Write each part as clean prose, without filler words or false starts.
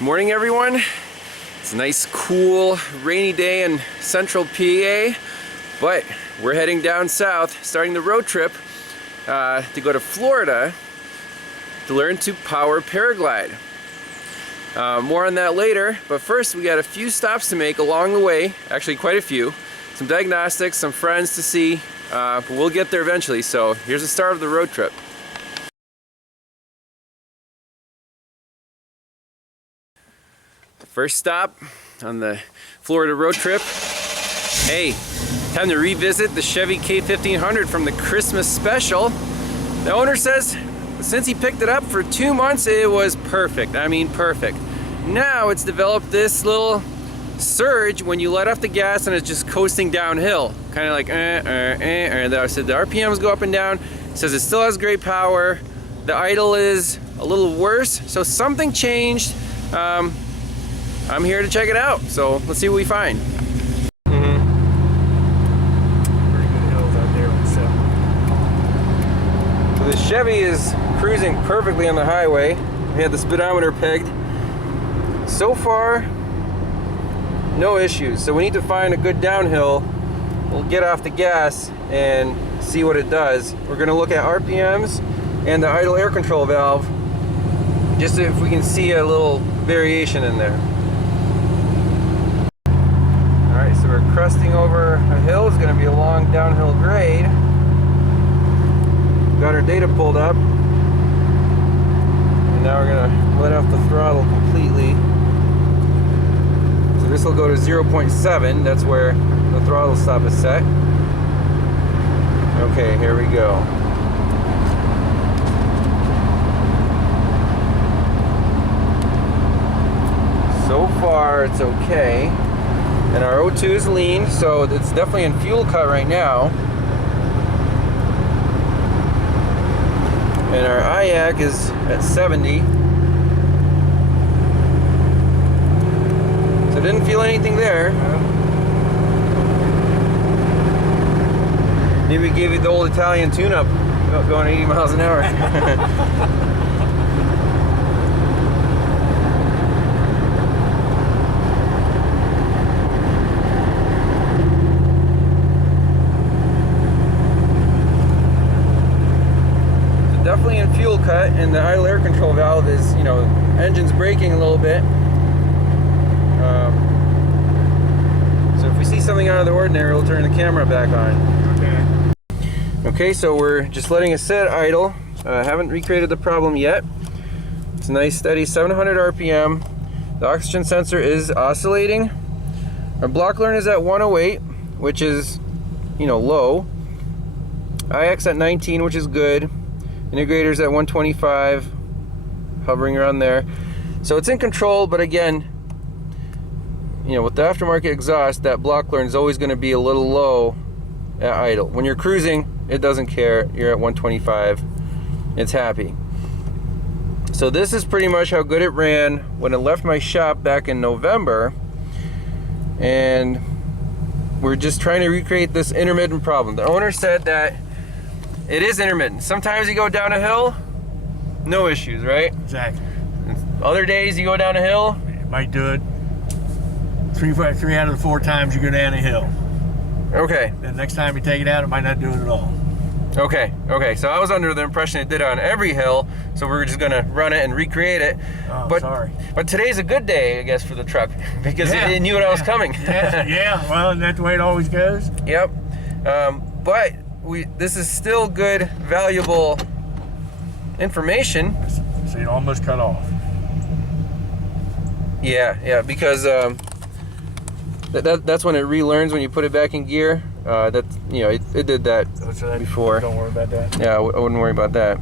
Morning, everyone. It's a nice, cool, rainy day in central PA, but we're heading down south, starting the road trip to go to Florida to learn to power paraglide. More on that later, but first we got a few stops to make along the way, actually quite a few. Some diagnostics, some friends to see, but we'll get there eventually, so here's the start of the road trip. First stop on the Florida road trip. Hey, time to revisit the Chevy Kay 1500 from the Christmas special. The owner says since he picked it up for 2 months, it was perfect. I mean, perfect. Now it's developed this little surge when you let off the gas and it's just coasting downhill. Kind of like, and I said the RPMs go up and down. It says it still has great power. The idle is a little worse, so something changed. I'm here to check it out, so let's see what we find. Pretty good hills out there. So the Chevy is cruising perfectly on the highway. We had the speedometer pegged. So far, no issues. So we need to find a good downhill. We'll get off the gas and see what it does. We're gonna look at RPMs and the idle air control valve, just if we can see a little variation in there. Alright, so we're cresting over a hill. It's going to be a long downhill grade. Got our data pulled up. And now we're going to let off the throttle completely. So this will go to 0.7. That's where the throttle stop is set. Okay, here we go. So far, it's okay. And our O2 is lean, so it's definitely in fuel cut right now. And our IAC is at 70. So didn't feel anything there. Maybe we gave you the old Italian tune-up, going 80 miles an hour. Definitely in fuel cut, and the idle air control valve is, you know, engine's braking a little bit. So if we see something out of the ordinary, we'll turn the camera back on. Okay, so we're just letting it sit idle. Haven't recreated the problem yet. It's a nice steady 700 RPM. The oxygen sensor is oscillating. Our block learn is at 108, which is, you know, low. IX at 19, which is good. Integrator's at 125, hovering around there. So it's in control, but again, you know, with the aftermarket exhaust, that block learn is always going to be a little low at idle. When you're cruising, it doesn't care. You're at 125. It's happy. So this is pretty much how good it ran when it left my shop back in November. And we're just trying to recreate this intermittent problem. The owner said that it is intermittent. Sometimes you go down a hill, no issues, right? Exactly. Other days you go down a hill, It might do it three out of the 4 times you go down a hill. okay. Then next time you take it out, it might not do it at all. Okay. So I was under the impression it did on every hill, so we're just gonna run it and recreate it. Oh, but, sorry. But today's a good day, I guess, for the truck because it knew I was coming. Yeah, well, and that's the way it always goes. Yep. But this is still good, valuable information. So it almost cut off. Yeah, because that's when it relearns when you put it back in gear. That, you know, it did that before. Don't worry about that. Yeah, I wouldn't worry about that.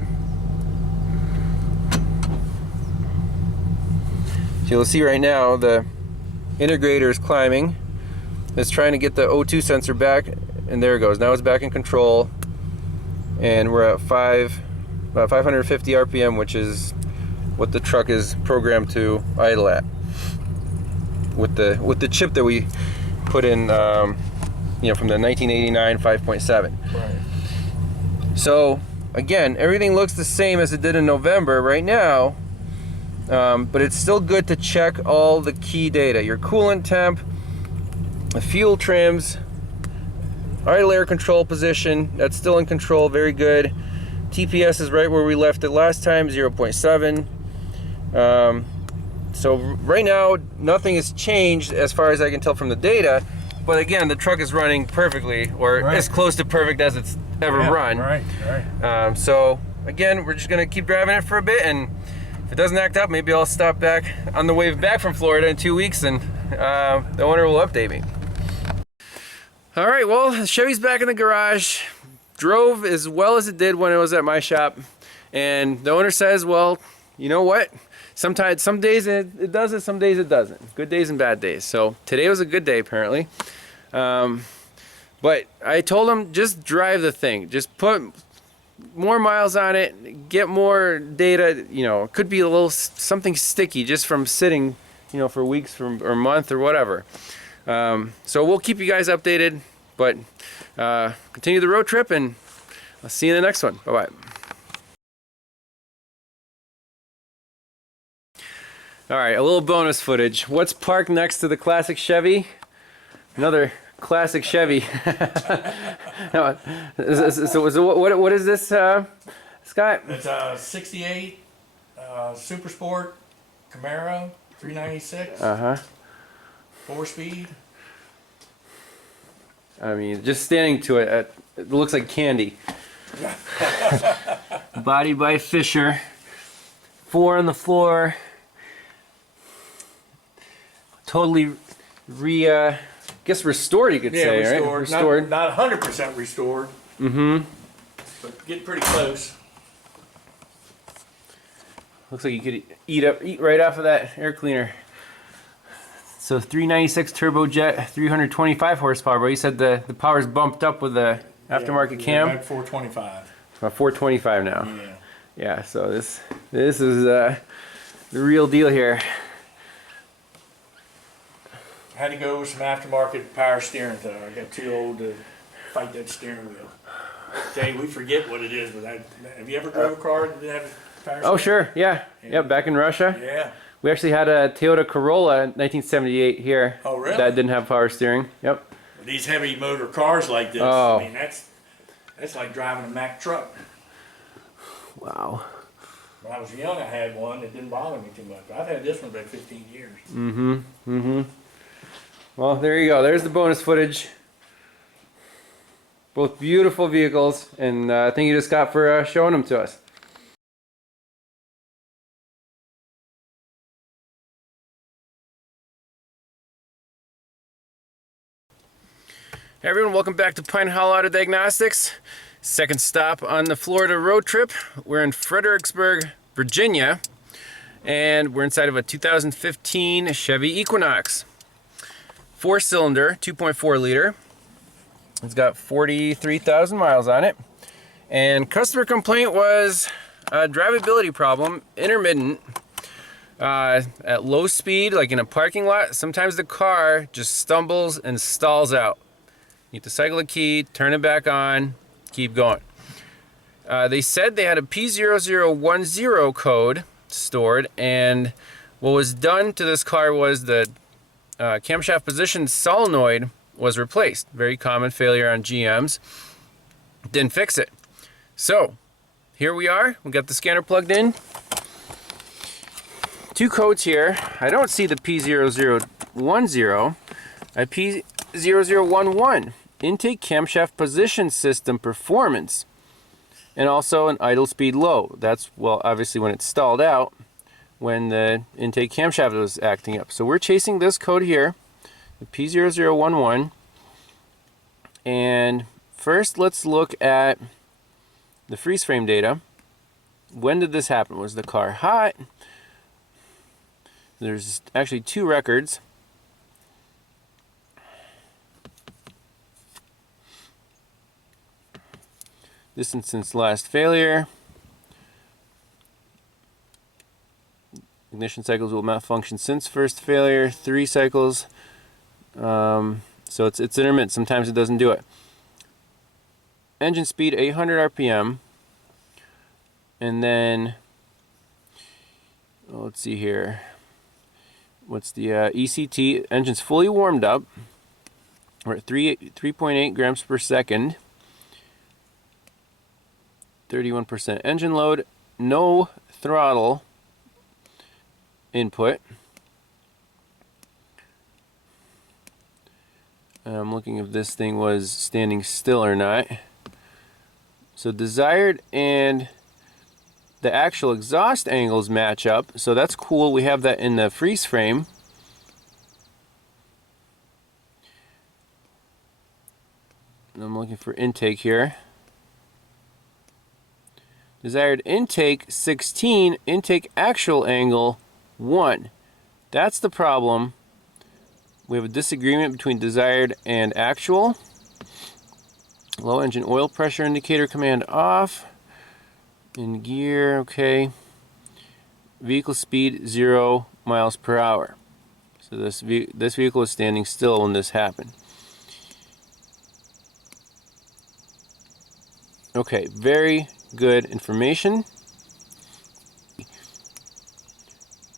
So you'll see right now the integrator is climbing. It's trying to get the O2 sensor back, and there it goes. Now it's back in control, and we're at about 550 RPM, which is what the truck is programmed to idle at. With the chip that we put in, you know, from the 1989 5.7. Right. So again, everything looks the same as it did in November. Right now, but it's still good to check all the key data. Your coolant temp, the fuel trims, idle air control position, that's still in control, very good. TPS is right where we left it last time, 0.7. So right now, nothing has changed as far as I can tell from the data, but again, the truck is running perfectly, or as close to perfect as it's ever run. So again, we're just gonna keep driving it for a bit, and if it doesn't act up, maybe I'll stop back on the way back from Florida in 2 weeks, and the owner will update me. All right, well, the Chevy's back in the garage. Drove as well as it did when it was at my shop, and the owner says, well, you know what? Sometimes, some days it does it, some days it doesn't. Good days and bad days. So today was a good day, apparently. But I told him, just drive the thing. Just put more miles on it, get more data. You know, it could be a little something sticky just from sitting, you know, for weeks or a month or whatever. So we'll keep you guys updated, but continue the road trip, and I'll see you in the next one. Bye-bye. All right, a little bonus footage. What's parked next to the classic Chevy? Another classic Chevy. So what is this, Scott? It's a 68 Super Sport Camaro 396. 4-speed. I mean, just standing to it, it looks like candy. Body by Fisher. 4 on the floor. Totally guess restored, you could say, restored. right? Restored. Not 100% restored. But getting pretty close. Looks like you could eat right off of that air cleaner. So 396 turbojet, 325 horsepower, but you said the power's bumped up with the aftermarket cam? About 425. About 425 now. Yeah. Yeah, so this is the real deal here. I had to go with some aftermarket power steering though. I got too old to fight that steering wheel. Jay, we forget what it is, but have you ever drove a car that didn't have a power steering? Oh sure, yeah. Yep, back in Russia. Yeah. We actually had a Toyota Corolla in 1978 here. Oh really? That didn't have power steering. Yep. These heavy motor cars like this, I mean that's like driving a Mack truck. Wow. When I was young I had one that didn't bother me too much. I've had this one about 15 years. Well, there you go. There's the bonus footage. Both beautiful vehicles, and thank you to Scott for showing them to us. Hey everyone, welcome back to Pine Hollow Auto Diagnostics. Second stop on the Florida road trip. We're in Fredericksburg, Virginia, and we're inside of a 2015 Chevy Equinox. 4-cylinder, 2.4 liter. It's got 43,000 miles on it. And customer complaint was a drivability problem, intermittent. At low speed, like in a parking lot, sometimes the car just stumbles and stalls out. You need to cycle the key, turn it back on, keep going. They said they had a P0010 code stored, and what was done to this car was the camshaft position solenoid was replaced. Very common failure on GMs. Didn't fix it. So here we are. We got the scanner plugged in. 2 codes here. I don't see the P0010. I P0011 intake camshaft position system performance, and also an idle speed low. That's, well, obviously when it stalled out, when the intake camshaft was acting up. So we're chasing this code here, the P0011. And first let's look at the freeze frame data. When did this happen? Was the car hot? There's actually 2 records. Distance since last failure. Ignition cycles will malfunction since first failure. 3 cycles. So it's intermittent. Sometimes it doesn't do it. Engine speed 800 RPM. And then let's see here. What's the ECT? Engine's fully warmed up. We're at 3.8 grams per second. 31% engine load. No throttle input. I'm looking if this thing was standing still or not. So desired and the actual exhaust angles match up, so that's cool. We have that in the freeze frame. And I'm looking for intake here. Desired intake 16, intake actual angle 1. That's the problem. We have a disagreement between desired and actual. Low engine oil pressure indicator command off. In gear, okay. Vehicle speed 0 miles per hour. So this vehicle is standing still when this happened. Okay, very good information.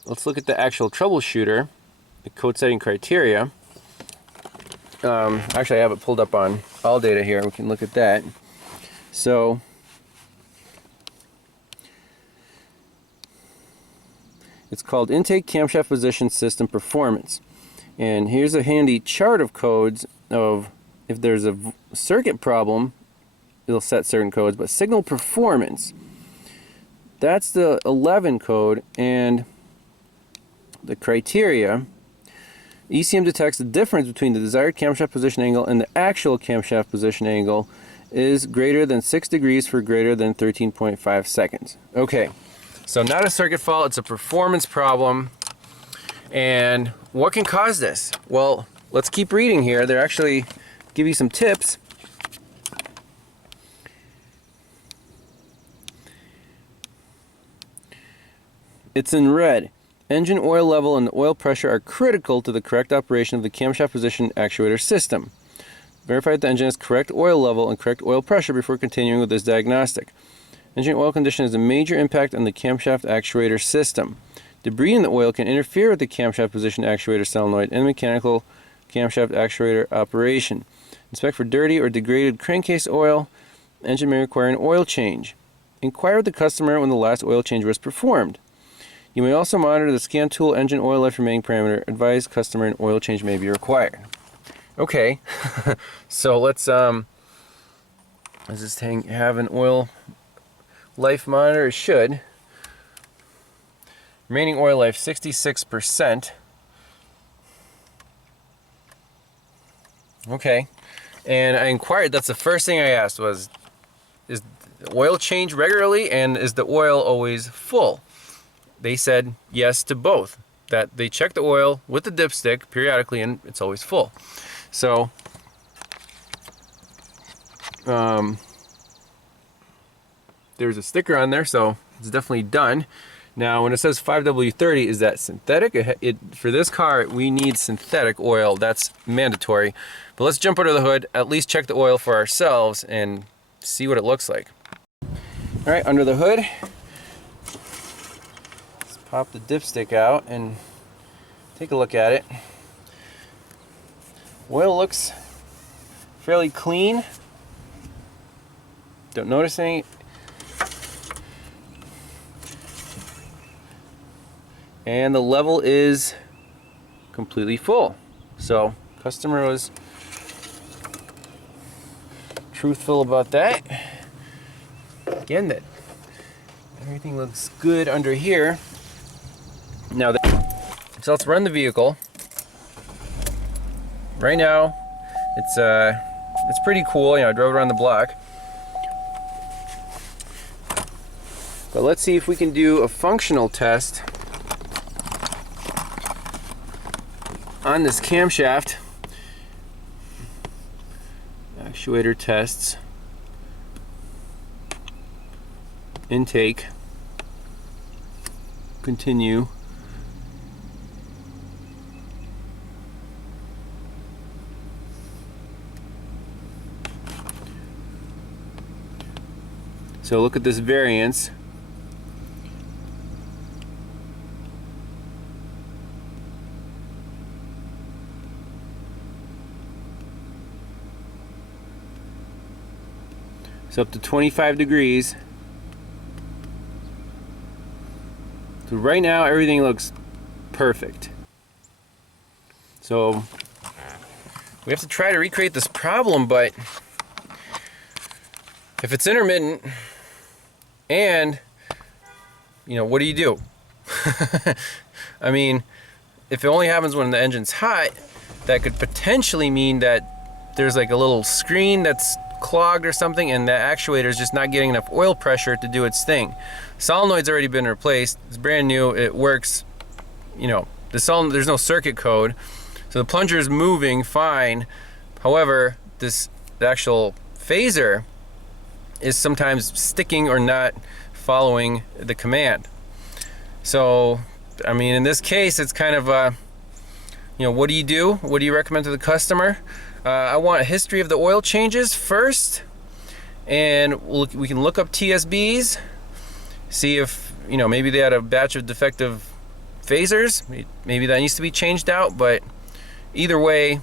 Let's look at the actual troubleshooter, the code setting criteria. Actually, I have it pulled up on all data here. We can look at that. So it's called Intake Camshaft Position System Performance. And here's a handy chart of codes of if there's a circuit problem, it'll set certain codes, but signal performance, that's the 11 code, and the criteria. ECM detects the difference between the desired camshaft position angle and the actual camshaft position angle is greater than 6 degrees for greater than 13.5 seconds. Okay, so not a circuit fault, it's a performance problem. And what can cause this? Well, let's keep reading here. They're actually give you some tips. It's in red. Engine oil level and the oil pressure are critical to the correct operation of the camshaft position actuator system. Verify that the engine has correct oil level and correct oil pressure before continuing with this diagnostic. Engine oil condition has a major impact on the camshaft actuator system. Debris in the oil can interfere with the camshaft position actuator solenoid and mechanical camshaft actuator operation. Inspect for dirty or degraded crankcase oil. Engine may require an oil change. Inquire with the customer when the last oil change was performed. You may also monitor the scan tool engine oil life remaining parameter. Advise customer an oil change may be required. Okay, so let's does this thing have an oil life monitor? It should. Remaining oil life 66%. Okay, and I inquired. That's the first thing I asked was, is the oil change regularly and is the oil always full? They said yes to both. That they check the oil with the dipstick periodically and it's always full. So there's a sticker on there, so it's definitely done. Now when it says 5W30, is that synthetic? For this car we need synthetic oil, that's mandatory. But let's jump under the hood, at least check the oil for ourselves and see what it looks like. Alright, under the hood, pop the dipstick out and take a look at it. Oil looks fairly clean. Don't notice any. And the level is completely full. So, customer was truthful about that. Again, that everything looks good under here. Now, so let's run the vehicle. Right now, it's pretty cool. You know, I drove around the block. But let's see if we can do a functional test on this camshaft. Actuator tests. Intake. Continue. So look at this variance. So up to 25 degrees. So right now everything looks perfect. So we have to try to recreate this problem, but if it's intermittent and, you know, what do you do? I mean, if it only happens when the engine's hot, that could potentially mean that there's like a little screen that's clogged or something, and the actuator is just not getting enough oil pressure to do its thing. Solenoid's already been replaced. It's brand new. It works. You know, there's no circuit code, so the plunger is moving fine. However, the actual phaser is sometimes sticking or not following the command. So, I mean, in this case, it's kind of you know, what do you do? What do you recommend to the customer? I want a history of the oil changes first, and we can look up TSBs, see if, you know, maybe they had a batch of defective phasers. Maybe that needs to be changed out, but either way,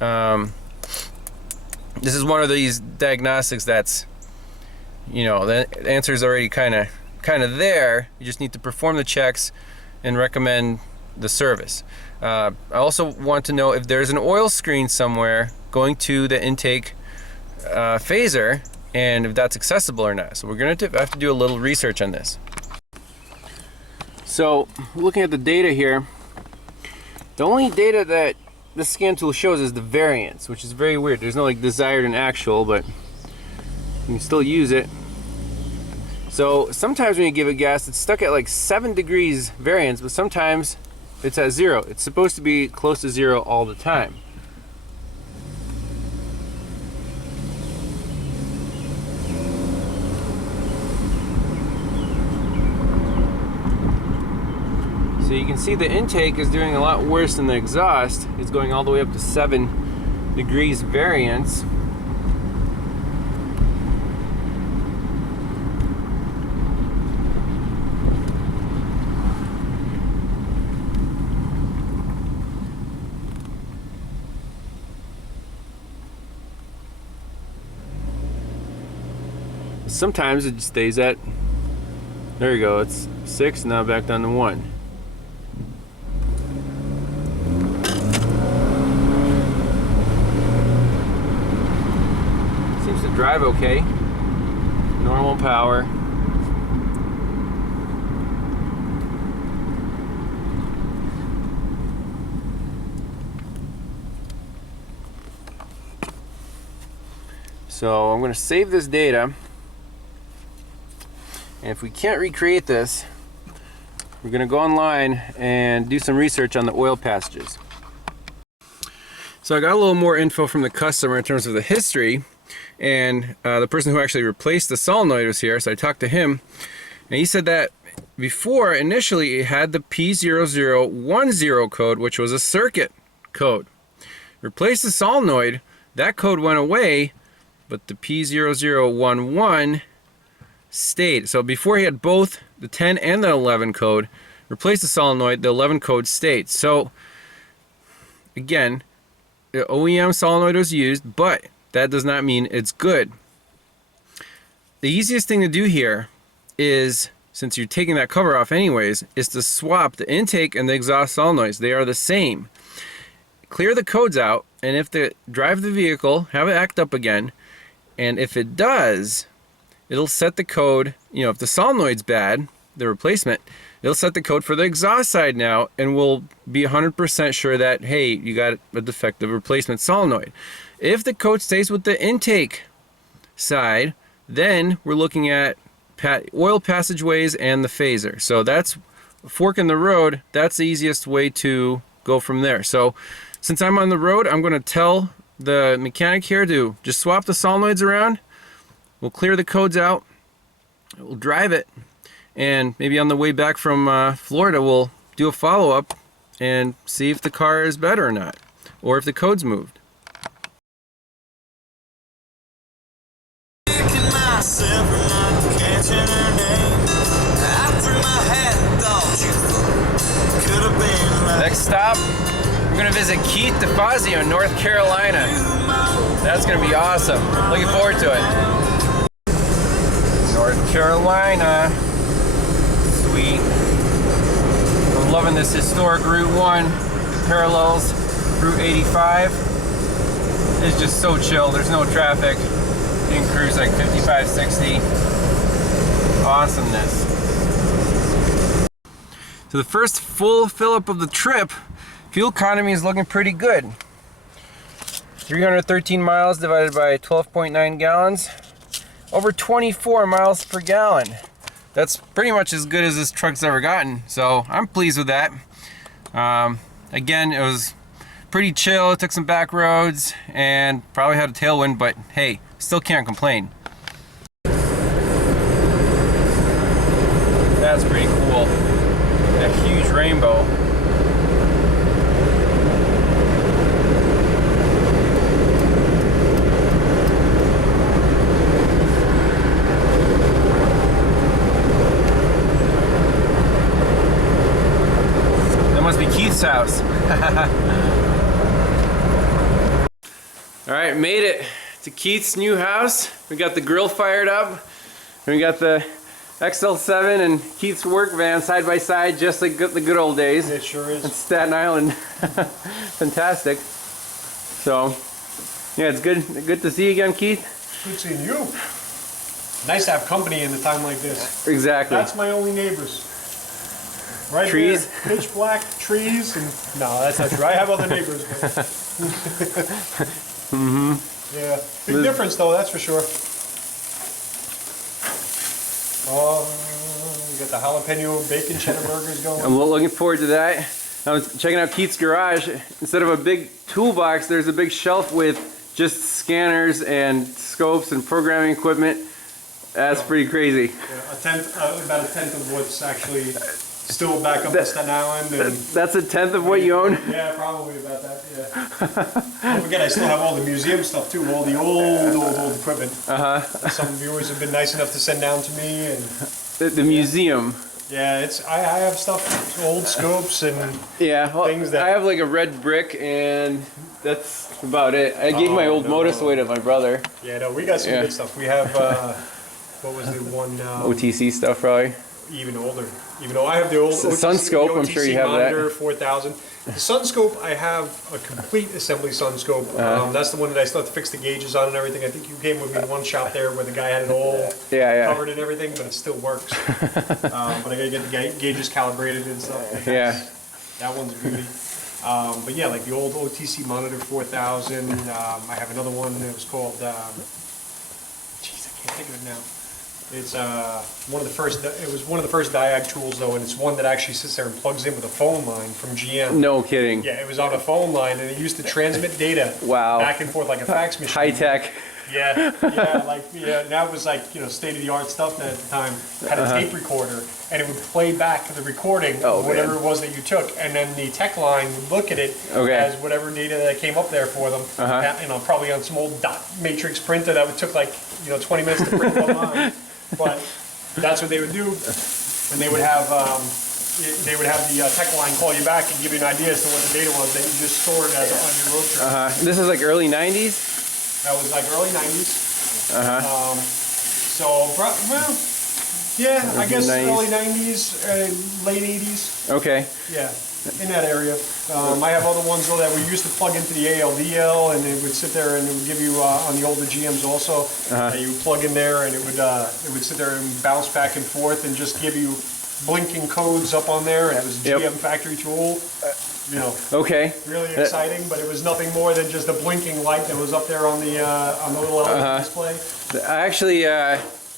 this is one of these diagnostics that's, you know, the answer is already kind of there. You just need to perform the checks and recommend the service. I also want to know if there's an oil screen somewhere going to the intake phaser, and if that's accessible or not. So we're going to have to do a little research on this. So looking at the data here, the only data that the scan tool shows is the variance, which is very weird. There's no like desired and actual, but you can still use it. So sometimes when you give it gas, it's stuck at like 7 degrees variance, but sometimes it's at 0. It's supposed to be close to 0 all the time. So you can see the intake is doing a lot worse than the exhaust. It's going all the way up to 7 degrees variance. Sometimes it just stays at, there you go, it's 6, now back down to 1. Seems to drive okay. Normal power. So I'm going to save this data. And if we can't recreate this, we're going to go online and do some research on the oil passages. So I got a little more info from the customer in terms of the history, and the person who actually replaced the solenoid was here, so I talked to him, and he said that before, initially, it had the P0010 code, which was a circuit code. Replaced the solenoid, that code went away, but the P0011 stayed. So before he had both the 10 and the 11 code, replaced the solenoid, the 11 code stayed. So again, the OEM solenoid was used, but that does not mean it's good. The easiest thing to do here is, since you're taking that cover off anyways, is to swap the intake and the exhaust solenoids. They are the same. Clear the codes out, and if drive the vehicle, have it act up again, and if it does, it'll set the code, you know, if the solenoid's bad, the replacement, it'll set the code for the exhaust side now, and we'll be 100% sure that, hey, you got a defective replacement solenoid. If the code stays with the intake side, then we're looking at oil passageways and the phaser. So that's a fork in the road. That's the easiest way to go from there. So since I'm on the road, I'm going to tell the mechanic here to just swap the solenoids around. We'll clear the codes out, we'll drive it, and maybe on the way back from Florida, we'll do a follow-up and see if the car is better or not, or if the code's moved. Next stop, we're going to visit Keith DeFazio in North Carolina. That's going to be awesome. Looking forward to it. North Carolina. Sweet. I'm loving this historic Route 1. It parallels Route 85. It's just so chill. There's no traffic. You can cruise like 55, 60. Awesomeness. So the first full fill up of the trip, fuel economy is looking pretty good. 313 miles divided by 12.9 gallons. Over 24 miles per gallon. That's pretty much as good as this truck's ever gotten. So I'm pleased with that. Again, it was pretty chill. Took some back roads and probably had a tailwind, but hey, still can't complain. That's pretty cool. A huge rainbow. That must be Keith's house. All right, made it to Keith's new house. We got the grill fired up, and we got the XL7 and Keith's work van side by side, just like the good old days. It sure is. In Staten Island. Fantastic. So, yeah, it's good to see you again, Keith. Good seeing you. Nice to have company in a time like this. Exactly. That's my only neighbors. Right Trees? there, pitch black trees, and no, that's not true. I have other neighbors. Yeah, big difference though, that's for sure. Oh, we got the jalapeno bacon cheddar burgers going. I'm looking forward to that. I was checking out Keith's garage. Instead of a big toolbox, there's a big shelf with just scanners and scopes and programming equipment. That's pretty crazy. Yeah, about a tenth of what's actually still back up in Staten Island. And that's a tenth of what you own? Yeah, probably about that, yeah. Don't forget, I still have all the museum stuff too, all the old equipment. Some viewers have been nice enough to send down to me. And The museum. yeah, I have stuff, old scopes and Yeah, well, things that... I have like a red brick and that's about it. I gave my old Modus away to my brother. Yeah, no, we got some good stuff. We have, what was the one? OTC stuff probably. Even older. Even though I have the old Sunscope, I'm sure you have monitor, that. 4000. The Sunscope, I have a complete assembly Sunscope. That's the one that I still have to fix the gauges on and everything. I think you came with me in one shop there where the guy had it all covered and everything, but it still works. But I gotta get the gauges calibrated and stuff. That one's a beauty. But yeah, like the old OTC monitor 4000. I have another one that was called, jeez, I can't think of it now. It's one of the first. It was one of the first Diag tools though, and it's one that actually sits there and plugs in with a phone line from GM. No kidding. Yeah, it was on a phone line, and it used to transmit data back and forth like a fax machine. High tech. Yeah, now it was like state of the art stuff at the time. Had a tape recorder, and it would play back the recording of whatever it was that you took, and then the tech line would look at it as whatever data that came up there for them. Probably on some old dot matrix printer that would took like 20 minutes to print one line. But that's what they would do, and they would have the tech line call you back and give you an idea as to what the data was that you just stored as on your road trip. This is like early 90s? That was like early 90s. Well, yeah, I guess 90s. early 90s, late 80s. Okay. Yeah, in that area. I have other ones though that we used to plug into the ALDL, and it would sit there and it would give you on the older GMs also. You would plug in there, and it would sit there and bounce back and forth, and just give you blinking codes up on there. And it was a GM factory tool. Okay. Really exciting, but it was nothing more than just a blinking light that was up there on the little LED display. I actually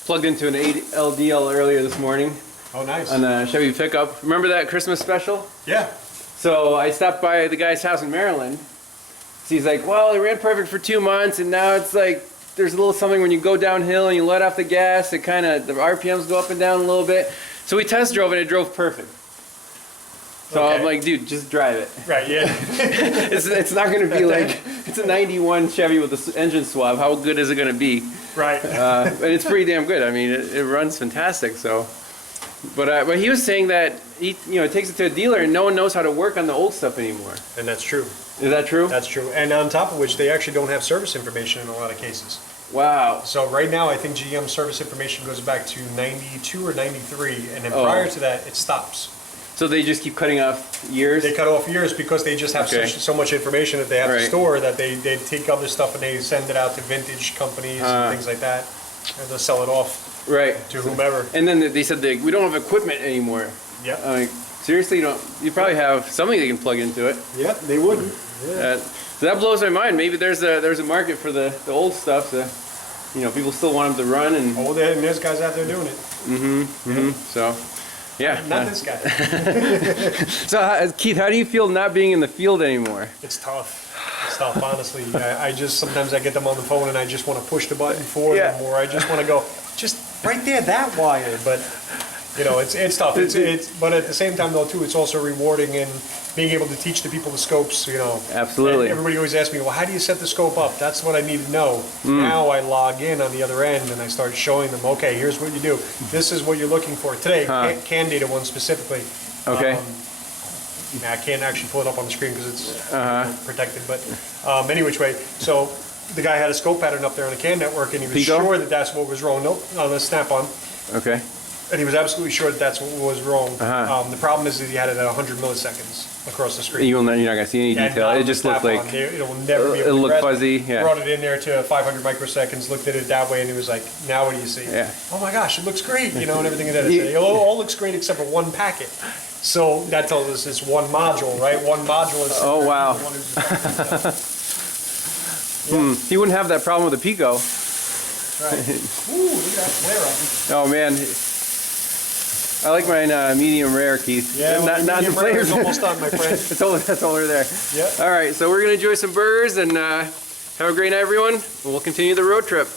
plugged into an LDL earlier this morning. Oh, nice. On a Chevy pickup. Remember that Christmas special? Yeah. So I stopped by the guy's house in Maryland. So he's like, well, it ran perfect for 2 months, and now it's like there's a little something when you go downhill and you let off the gas, it kind of, the RPMs go up and down a little bit. So we test drove and it drove perfect. So I'm like, dude, just drive it. Right, yeah. it's not going to be like, it's a 91 Chevy with the engine swab. How good is it going to be? Right. And it's pretty damn good. I mean, it runs fantastic. So, but he was saying that he takes it to a dealer and no one knows how to work on the old stuff anymore. And that's true. Is that true? That's true. And on top of which, they actually don't have service information in a lot of cases. Wow. So right now, I think GM service information goes back to 92 or 93, and then prior to that, it stops. So they just keep cutting off years? They cut off years because they just have so much information that they have to store that they take other stuff and they send it out to vintage companies and things like that, and they'll sell it off to whomever. And then they said we don't have equipment anymore. Yeah. Seriously, you probably have something they can plug into it. Yeah, they wouldn't. Yeah. So that blows my mind. Maybe there's a market for the old stuff. So, you know, people still want them to run and. Oh, there's guys out there doing it. So, yeah. Not this guy. So, Keith, how do you feel not being in the field anymore? It's tough. It's tough, honestly. I just sometimes I get them on the phone and I just want to push the button for them, or I just want to go, just right there, that wire. But you know, it's tough. But at the same time, though, too, it's also rewarding in being able to teach the people the scopes. You know, absolutely. And everybody always asks me, well, how do you set the scope up? That's what I need to know. Now I log in on the other end and I start showing them. Okay, here's what you do. This is what you're looking for today. Can data one specifically. Okay. I can't actually pull it up on the screen because it's protected. But any which way, so the guy had a scope pattern up there on the CAN network, and he was sure that that's what was wrong. Nope, on the Snap-on. Okay. And he was absolutely sure that that's what was wrong. The problem is that he had it at 100 milliseconds across the screen. You're not going to see any detail. It just looked like it'll never be able to it'll look grasp fuzzy. it. Yeah. Brought it in there to 500 microseconds, looked at it that way, and he was like, "Now what do you see? Oh my gosh, it looks great!" You know, and everything. It all looks great except for one packet. So that tells us it's one module, right? One module is. Oh wow. He wouldn't have that problem with the Pico. That's right. Ooh, look at that flare up. Oh man. I like mine medium rare, Keith. Yeah, not the rare is flavors. almost done, my friend. That's all over there. Yeah. All right, so we're gonna enjoy some burgers and have a great night, everyone. We'll continue the road trip.